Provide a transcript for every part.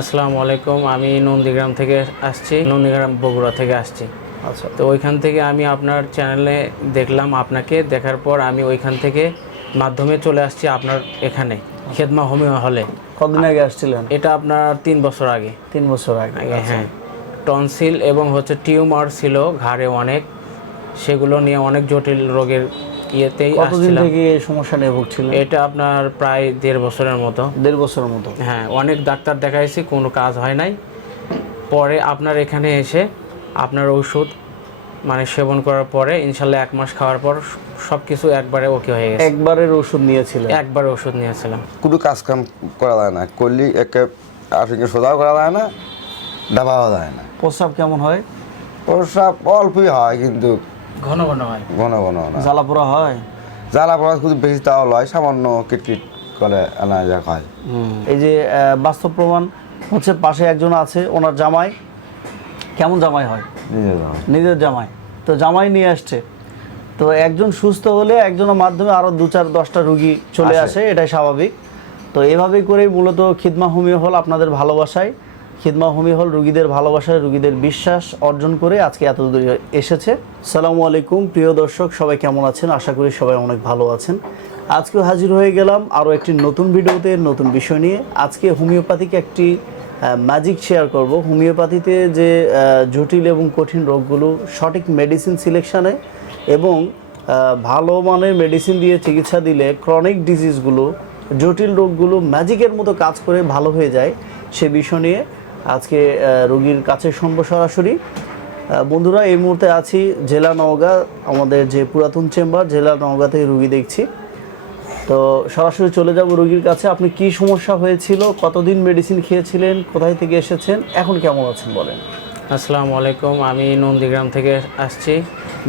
আসসালামু আলাইকুম। আমি নন্দীগ্রাম থেকে আসছি, নন্দীগ্রাম বগুড়া থেকে আসছি। আচ্ছা, তো ওইখান থেকে আমি আপনার চ্যানেলে দেখলাম, আপনাকে দেখার পর আমি ওইখান থেকে মাধ্যমে চলে আসছি আপনার এখানে খেদমা হোমিও হলে। কতদিন আগে আসছিলেন? এটা আপনার 3 বছর আগে। 3 বছর আগে। আচ্ছা। হ্যাঁ, টনসিল এবং টিউমার ছিল ঘাড়ে অনেক, সেগুলো নিয়ে অনেক জটিল রোগের ইয়েতেই কতদিন আসছিলাম। থেকে এই সমস্যা নিয়ে ভুগছিলেন? এটা আপনার প্রায় 1.5 বছরের মতো। 1.5 বছরের মতো। হ্যাঁ, অনেক ডাক্তার দেখাইছি, কোনো কাজ হয় নাই। পরে আপনার এখানে এসে আপনার ওষুধ সেবন করার পরে ইনশাল্লাহ 1 মাস খাওয়ার পর সব কিছু একবারে ওকে হয়ে গেছে। একবারের ওষুধ নিয়েছিলেন? একবার ওষুধ নিয়েছিলাম। কোনো কাজ কাম করা যায় না, করলে একে আফিকে সোজাও করা যায় না, ডাবাও যায় না। প্রস্রাব কেমন হয়? প্রস্রাব অল্পই হয়, কিন্তু ঘন ঘন হয়, ঘন ঘন না। জ্বালা পোড়া হয়? জ্বালা পড়া খুব বেশি তাও লয়, সামান্য কিটকিট করে আনা যা খায়। এই যে বাস্তব প্রমাণ হচ্ছে, পাশে একজন আছে, ওনার জামাই। কেমন জামাই হয়? নিজের জামাই। তো জামাই নিয়ে আসছে, তো একজন সুস্থ হলে একজনের মাধ্যমে আরও 2-4-10টা রুগী চলে আসে, এটাই স্বাভাবিক। তো এভাবেই করেই মূলত খিদমা হোমিও হল আপনাদের ভালোবাসায়, খিদমা হোমিও হল রুগীদের ভালোবাসায়, রুগীদের বিশ্বাস অর্জন করে আজকে এত দূর এসেছে। সালামু আলাইকুম প্রিয় দর্শক, সবাই কেমন আছেন? আশা করি সবাই অনেক ভালো আছেন। আজকেও হাজির হয়ে গেলাম আরও একটি নতুন ভিডিওতে, নতুন বিষয় নিয়ে। আজকে হোমিওপ্যাথিক একটি ম্যাজিক শেয়ার করব। হোমিওপ্যাথিতে যে জটিল এবং কঠিন রোগগুলো সঠিক মেডিসিন সিলেকশানে এবং ভালো মানের মেডিসিন দিয়ে চিকিৎসা দিলে ক্রনিক ডিজিজগুলো, জটিল রোগগুলো ম্যাজিকের মতো কাজ করে ভালো হয়ে যায়, সে বিষয় নিয়ে আজকে রোগীর কাছে শুনবো সরাসরি। বন্ধুরা, এই মুহূর্তে আছি জেলা নওগাঁ, আমাদের যে পুরাতন চেম্বার, জেলা নওগাঁতে রুগী দেখছি। তো সরাসরি চলে যাব রোগীর কাছে। আপনি কি সমস্যা হয়েছিল, কতদিন মেডিসিন খেয়েছিলেন, কোথায় থেকে এসেছেন, এখন কেমন আছেন বলেন। আসসালামু আলাইকুম। আমি নন্দীগ্রাম থেকে আসছি,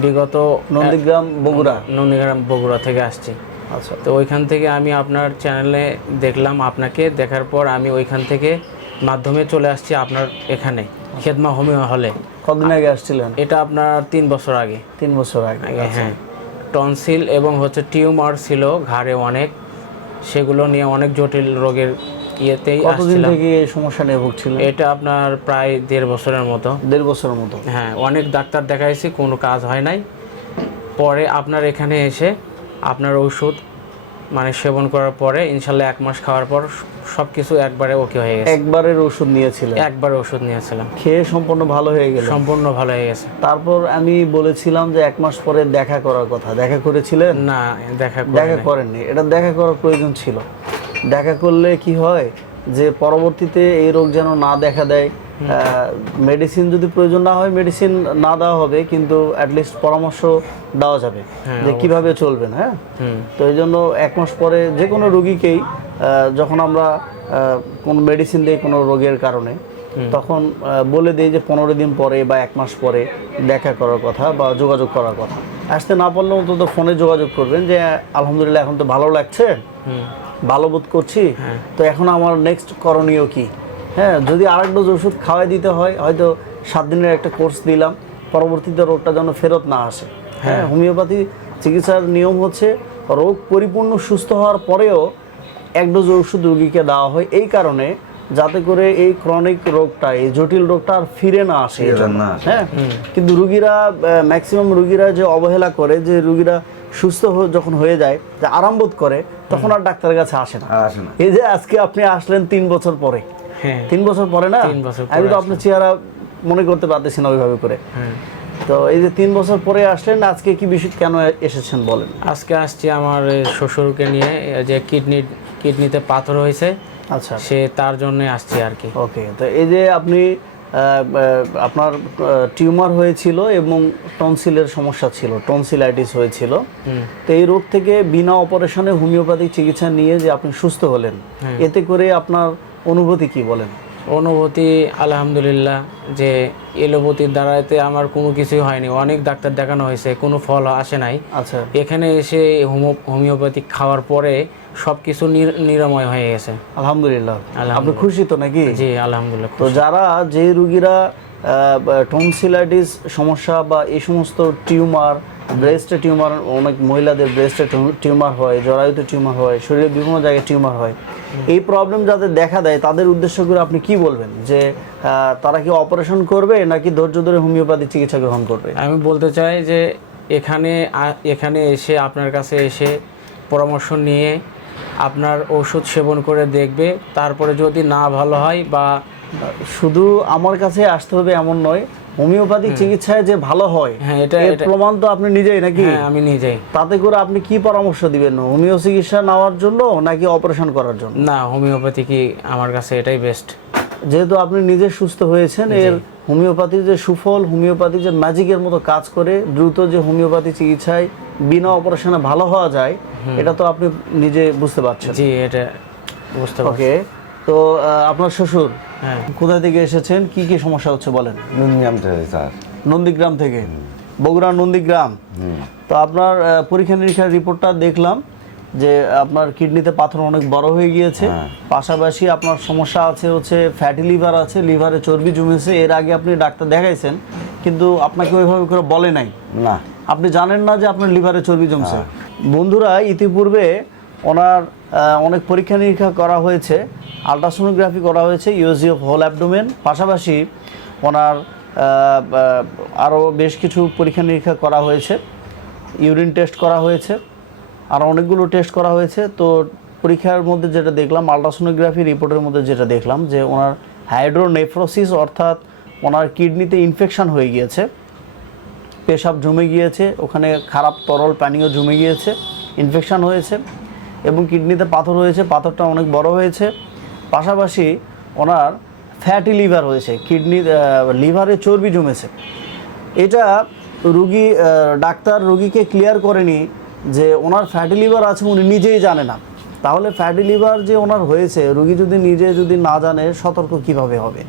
বিগত নন্দীগ্রাম বগুড়া? নন্দীগ্রাম বগুড়া থেকে আসছি। আচ্ছা। তো ওইখান থেকে আমি আপনার চ্যানেলে দেখলাম, আপনাকে দেখার পর আমি ওইখান থেকে মাধ্যমে চলে আসছি আপনার এখানে খেদমা হোমিও হলে। কতদিন আগে আসছিলেন? এটা আপনার 3 বছর আগে। 3 বছর আগে। হ্যাঁ, টনসিল এবং টিউমার ছিল ঘাড়ে অনেক, সেগুলো নিয়ে অনেক জটিল রোগের ইয়েতেই কতদিন আসছিলাম। থেকে এই সমস্যা নিয়ে ভুগছিলেন? এটা আপনার প্রায় 1.5 বছরের মতো। 1.5 বছরের মতো। হ্যাঁ, অনেক ডাক্তার দেখাইছি, কোনো কাজ হয় নাই। পরে আপনার এখানে এসে আপনার ওষুধ সেবন করার পরে ইনশাল্লাহ 1 মাস খাওয়ার পর সব কিছু একবারে ওকে হয়ে গেছে। একবারের ওষুধ নিয়েছিলেন? একবার ওষুধ নিয়েছিলাম, খেয়ে সম্পূর্ণ ভালো হয়ে গেল? সম্পূর্ণ ভালো হয়ে গেছে। তারপর আমি বলেছিলাম যে 1 মাস পরে দেখা করার কথা, দেখা করেছিলেন? না, দেখা করেননি। এটা দেখা করার প্রয়োজন ছিল। দেখা করলে কি হয় যে পরবর্তীতে এই রোগ যেন না দেখা দেয়, মেডিসিন যদি প্রয়োজন না হয় মেডিসিন না দেওয়া হবে, কিন্তু অ্যাটলিস্ট পরামর্শ দেওয়া যাবে যে কিভাবে চলবেন। হ্যাঁ, তো এই জন্য 1 মাস পরে যে কোনো রোগীকেই যখন আমরা কোনো মেডিসিন দিই কোনো রোগের কারণে, তখন বলে দিই যে 15 দিন পরে বা 1 মাস পরে দেখা করার কথা বা যোগাযোগ করার কথা। আসতে না পারলে অন্তত ফোনে যোগাযোগ করবেন যে আলহামদুলিল্লাহ এখন তো ভালো লাগছে, ভালো বোধ করছি, তো এখন আমার নেক্সট করণীয় কি। হ্যাঁ, যদি আরেক ডোজ ওষুধ খাওয়াই দিতে হয়, হয়তো 7 দিনের একটা কোর্স দিলাম, পরবর্তীতে রোগটা যেন ফেরত না আসে। হ্যাঁ, হোমিওপ্যাথি চিকিৎসার নিয়ম হচ্ছে রোগ পরিপূর্ণ সুস্থ হওয়ার পরেও 1 ডোজ ওষুধ রোগীকে দেওয়া হয়, এই কারণে যাতে করে এই ক্রনিক রোগটা, এই জটিল রোগটা আর ফিরে না আসে। হ্যাঁ, কিন্তু রুগীরা, ম্যাক্সিমাম রুগীরা যে অবহেলা করে, যে রুগীরা সুস্থ যখন হয়ে যায়, যে আরাম বোধ করে, তখন আর ডাক্তারের কাছে আসে না। এই যে আজকে আপনি আসলেন 3 বছর পরে। 3 বছর পরে না? আমি তো আপনার চেহারা মনে করতে পারতেছি না ওইভাবে করে। তো এই যে 3 বছর পরে আসলেন, আজকে কি বিষয়, কেন এসেছেন বলেন। আজকে আসছি আমার শ্বশুরকে নিয়ে, যে কিডনিতে পাথর হয়েছে। আচ্ছা, সে তার জন্য আসছে আর কি। ওকে, তো এই যে আপনি আপনার টিউমার হয়েছিল এবং টনসিলের সমস্যা ছিল, টনসিলাইটিস হয়েছিল। তো এই রোগ থেকে বিনা অপারেশনে হোমিওপ্যাথিক চিকিৎসা নিয়ে যে আপনি সুস্থ হলেন, এতে করে আপনার অনুভূতি কি বলেন। অনুভূতি আলহামদুলিল্লাহ, যে এলোপ্যাথির দ্বারাতে আমার কোনো কিছুই হয়নি। অনেক ডাক্তার দেখানো হয়েছে, কোনো ফল আসে নাই। আচ্ছা, এখানে এসে হোমিওপ্যাথিক খাওয়ার পরে সব কিছু নিরাময় হয়ে গেছে আলহামদুলিল্লাহ। আপনি খুশি তো নাকি? জি আলহামদুলিল্লাহ। তো যারা, যে রুগীরা টনসিলাইটিস সমস্যা বা এই সমস্ত টিউমার ব্রেস্টে টিউমার, অনেক মহিলাদের ব্রেস্টে টিউমার হয়, জরায়ুতে টিউমার হয়, শরীরের বিভিন্ন জায়গায় টিউমার হয়। এই প্রবলেম যাদের দেখা দেয় তাদের উদ্দেশ্য করে আপনি কি বলবেন, যে তারা কি অপারেশন করবে নাকি ধৈর্য ধরে হোমিওপ্যাথি চিকিৎসা গ্রহণ করবে? আমি বলতে চাই যে এখানে এসে আপনার কাছে এসে পরামর্শ নিয়ে আপনার ওষুধ সেবন করে দেখবে, তারপরে যদি না ভালো হয় বা শুধু আমার কাছে আসতে হবে এমন নয়, হোমিওপ্যাথিক চিকিৎসায় যে ভালো হয় হ্যাঁ, এটা প্রমাণ তো আপনি নিজেই নাকি? হ্যাঁ, আমি নিজেই। তাতে করে আপনি কি পরামর্শ দিবেন, হোমিও চিকিৎসা নেওয়ার জন্য নাকি অপারেশন করার জন্য? না, হোমিওপ্যাথি কি আমার কাছে এটাই বেস্ট। যেহেতু আপনি নিজে সুস্থ হয়েছেন, এর হোমিওপ্যাথি যে সুফল, হোমিওপ্যাথি যে ম্যাজিকের মতো কাজ করে, দ্রুত যে হোমিওপ্যাথি চিকিৎসায় বিনা অপারেশনে ভালো হওয়া যায়, এটা তো আপনি নিজে বুঝতে পারছেন। জি, এটা বুঝতে পারছি। ওকে, তো আপনার শ্বশুর হ্যাঁ, কোথা থেকে এসেছেন, কি কি সমস্যা হচ্ছে বলেন? নুনগ্রাম থেকে স্যার। নন্দীগ্রাম থেকে, বগুড়া নন্দীগ্রাম। তো আপনার পরীক্ষা নিরীক্ষার রিপোর্টটা দেখলাম যে আপনার কিডনিতে পাথর অনেক বড় হয়ে গিয়েছে, পাশাপাশি আপনার সমস্যা আছে হচ্ছে ফ্যাটি লিভার আছে, লিভারে চর্বি জমেছে। এর আগে আপনি ডাক্তার দেখাইছেন কিন্তু আপনাকে ওইভাবে করে বলে নাই, না, আপনি জানেন না যে আপনার লিভারে চর্বি জমছে। বন্ধুরা, ইতিপূর্বে ওনার অনেক পরীক্ষা নিরীক্ষা করা হয়েছে, আলট্রাসোনোগ্রাফি করা হয়েছে, ইউজি অফ হোল অ্যাবডোমেন, পাশাপাশি ওনার আরও বেশ কিছু পরীক্ষা নিরীক্ষা করা হয়েছে, ইউরিন টেস্ট করা হয়েছে, আর অনেকগুলো টেস্ট করা হয়েছে। তো পরীক্ষার মধ্যে যেটা দেখলাম, আলট্রাসোনোগ্রাফি রিপোর্টের মধ্যে যেটা দেখলাম যে ওনার হাইড্রোনেফ্রোসিস, অর্থাৎ ওনার কিডনিতে ইনফেকশন হয়ে গিয়েছে, পেশাব জমে গিয়েছে, ওখানে খারাপ তরল পানীয় জমে গিয়েছে, ইনফেকশন হয়েছে, এবং কিডনিতে পাথর হয়েছে, পাথরটা অনেক বড় হয়েছে। পাশাপাশি ওনার ফ্যাটি লিভার হয়েছে, লিভারে চর্বি জমেছে। এটা ডাক্তার রুগীকে ক্লিয়ার করেনি যে ওনার ফ্যাটি লিভার আছে, উনি নিজেই জানে না। তাহলে ফ্যাটি লিভার যে ওনার হয়েছে, রুগী যদি না জানে, সতর্ক কিভাবে হবে?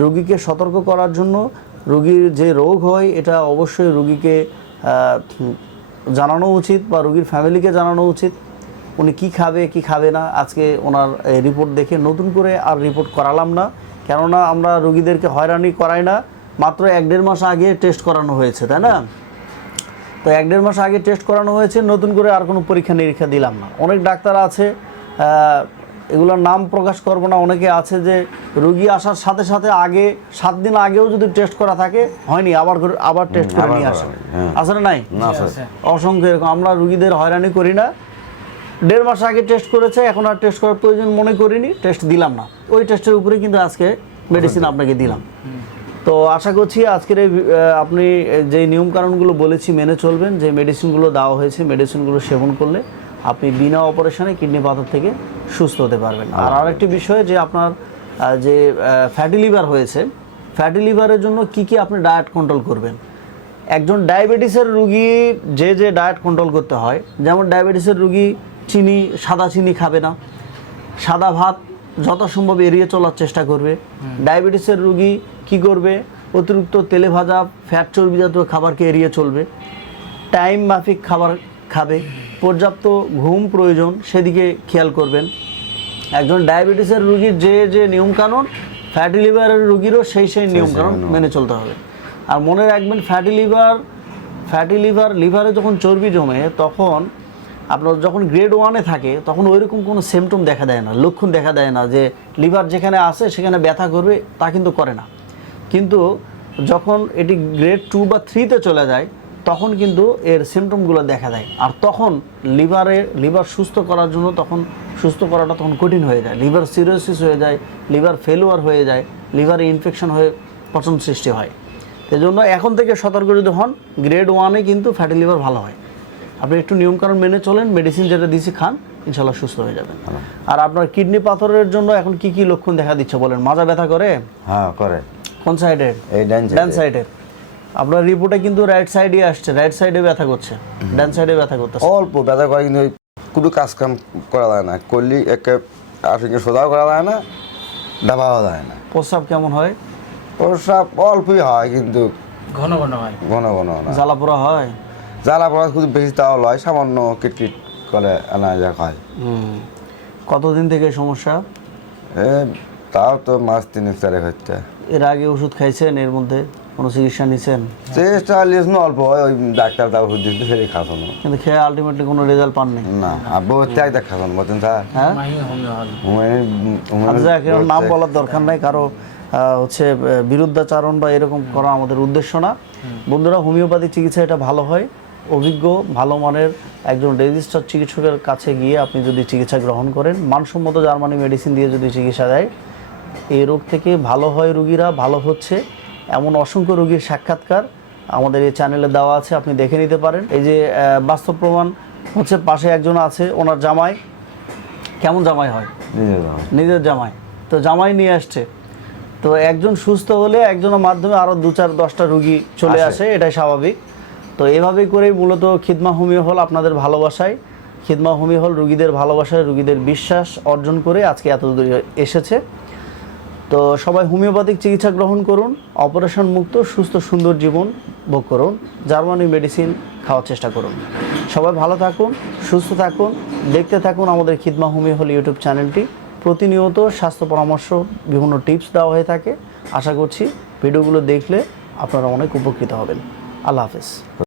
রুগীকে সতর্ক করার জন্য, রুগীর যে রোগ হয় এটা অবশ্যই রুগীকে জানানো উচিত বা রুগীর ফ্যামিলিকে জানানো উচিত। উনি কি খাবে কি খাবে না, আজকে ওনার রিপোর্ট দেখে নতুন করে আর রিপোর্ট করালাম না, কেননা আমরা রুগীদেরকে হয়রানি করাই না। মাত্র 1-1.5 মাস আগে টেস্ট করানো হয়েছে, তাই না? তো 1-1.5 মাস আগে টেস্ট করানো হয়েছে, নতুন করে আর কোনো পরীক্ষা নিরীক্ষা দিলাম না। অনেক ডাক্তার আছে, এগুলোর নাম প্রকাশ করব না, অনেকে আছে যে রুগী আসার সাথে সাথে 7 দিন আগেও যদি টেস্ট করা থাকে, হয়নি, আবার টেস্ট করে নিয়ে আসে। আসলে নাই, অসংখ্য এরকম। আমরা রুগীদের হয়রানি করি না। 1.5 মাস আগে টেস্ট করেছে, এখন আর টেস্ট করার প্রয়োজন মনে করিনি, টেস্ট দিলাম না। ওই টেস্টের উপরে কিন্তু আজকে মেডিসিন আপনাকে দিলাম। তো আশা করছি আজকের আপনি যে নিয়মকানুনগুলো বলেছি মেনে চলবেন, যে মেডিসিনগুলো দেওয়া হয়েছে, মেডিসিনগুলো সেবন করলে আপনি বিনা অপারেশনে কিডনি পাথর থেকে সুস্থ হতে পারবেন। আর আরেকটি বিষয়, যে আপনার যে ফ্যাটি লিভার হয়েছে, ফ্যাটি লিভারের জন্য কি কি আপনি ডায়েট কন্ট্রোল করবেন। একজন ডায়াবেটিসের রুগী যে ডায়েট কন্ট্রোল করতে হয়, যেমন ডায়াবেটিসের রুগী সাদা চিনি খাবে না, সাদা ভাত যত সম্ভব এড়িয়ে চলার চেষ্টা করবে। ডায়াবেটিসের রুগী কি করবে, অতিরিক্ত তেলে ভাজা ফ্যাট চর্বি জাতীয় খাবারকে এড়িয়ে চলবে, টাইম মাফিক খাবার খাবে, পর্যাপ্ত ঘুম প্রয়োজন সেদিকে খেয়াল করবেন। একজন ডায়াবেটিসের রুগীর যে নিয়মকানুন, ফ্যাটি লিভারের রুগীরও সেই নিয়মকানুন মেনে চলতে হবে। আর মনে রাখবেন, লিভারে যখন চর্বি জমে, তখন আপনার যখন গ্রেড 1-এ থাকে, তখন ওইরকম কোনো সিমটম দেখা দেয় না, লক্ষণ দেখা দেয় না যে লিভার যেখানে আছে সেখানে ব্যথা করবে, তা কিন্তু করে না। কিন্তু যখন এটি গ্রেড 2 বা 3-তে চলে যায়, তখন কিন্তু এর সিমটমগুলো দেখা দেয়। আর তখন লিভার সুস্থ করার জন্য সুস্থ করাটা তখন কঠিন হয়ে যায়, লিভার সিরোসিস হয়ে যায়, লিভার ফেলুয়ার হয়ে যায়, লিভারে ইনফেকশন হয়ে পচন সৃষ্টি হয়। সেই জন্য এখন থেকে সতর্ক যদি হন, গ্রেড 1-এ কিন্তু ফ্যাটি লিভার ভালো হয়। আপনি একটু নিয়মকানুন মেনে চলেন, মেডিসিন যেটা দিয়েছি খান, ইনশাল্লাহ সুস্থ হয়ে যাবেন। আর আপনার কিডনি পাথরের জন্য এখন কি কি লক্ষণ দেখা দিচ্ছে বলেন? মাজা ব্যথা করে? হ্যাঁ, করে। কোন সাইডের? এই ডান সাইডের। আপনার রিপোর্টে কিন্তু রাইট সাইডে আসছে, রাইট সাইডে ব্যথা করছে, ডান সাইডে ব্যথা করতেছে। অল্প ব্যথা করে, কিন্তু কোনো কাজ কাম করা যায় না, করলে একে আফিকে সোজাও করা যায় না, দাবাও যায় না। প্রস্রাব কেমন হয়? প্রস্রাব অল্পই হয়, কিন্তু ঘন ঘন হয়, ঘন ঘন না। জ্বালা পোড়া হয়? জ্বালা পড়া খুব বেশি তাও লয়, সামান্য কিটকিট করে আনা যা খায়। কতদিন থেকে সমস্যা? তাও তো মাস 3-4 হচ্ছে। এর আগে ওষুধ খাইছেন এর মধ্যে? কোনো চিকিৎসা নিছেন? চেষ্টা লিয়েছিল অল্প হয়, ওই ডাক্তার তাও ওষুধ দিতে সেটাই খাওয়ানো কিন্তু খেয়ে আলটিমেটলি কোনো রেজাল্ট পাননি? না। আব্বু ত্যাগ দেখ খাওয়ানো বলতেন স্যার হ্যাঁ, মাহি হোমিও হল। আচ্ছা যাক, এর নাম বলার দরকার নাই, কারো হচ্ছে বিরুদ্ধাচারণ বা এরকম করা আমাদের উদ্দেশ্য না। বন্ধুরা, হোমিওপ্যাথি চিকিৎসা এটা ভালো হয় অভিজ্ঞ ভালো মানের একজন রেজিস্টার্ড চিকিৎসকের কাছে গিয়ে আপনি যদি চিকিৎসা গ্রহণ করেন, মানসম্মত জার্মানি মেডিসিন দিয়ে যদি চিকিৎসা দেয়, এই রোগ থেকে ভালো হয় রুগীরা, ভালো হচ্ছে এমন অসংখ্য রোগীর সাক্ষাৎকার আমাদের এই চ্যানেলে দেওয়া আছে, আপনি দেখে নিতে পারেন। এই যে বাস্তব প্রমাণ হচ্ছে, পাশে একজন আছে, ওনার জামাই, কেমন জামাই হয়? নিজের জামাই, তো জামাই নিয়ে আসছে, তো একজন সুস্থ হলে একজনের মাধ্যমে আরও 2-4-10টা রুগী চলে আসে, এটাই স্বাভাবিক। তো এভাবেই করেই মূলত খিদমা হোমিও হল আপনাদের ভালোবাসায়, খিদমা হোমিও হল রুগীদের ভালোবাসায়, রুগীদের বিশ্বাস অর্জন করে আজকে এত দূর এসেছে। তো সবাই হোমিওপ্যাথিক চিকিৎসা গ্রহণ করুন, অপারেশন মুক্ত সুস্থ সুন্দর জীবন ভোগ করুন, জার্মানি মেডিসিন খাওয়ার চেষ্টা করুন। সবাই ভালো থাকুন, সুস্থ থাকুন, দেখতে থাকুন আমাদের খিদমা হোমিও হল ইউটিউব চ্যানেলটি। প্রতিনিয়ত স্বাস্থ্য পরামর্শ, বিভিন্ন টিপস দেওয়া হয়ে থাকে। আশা করছি ভিডিওগুলো দেখলে আপনারা অনেক উপকৃত হবেন। আল্লাহ হাফেজ।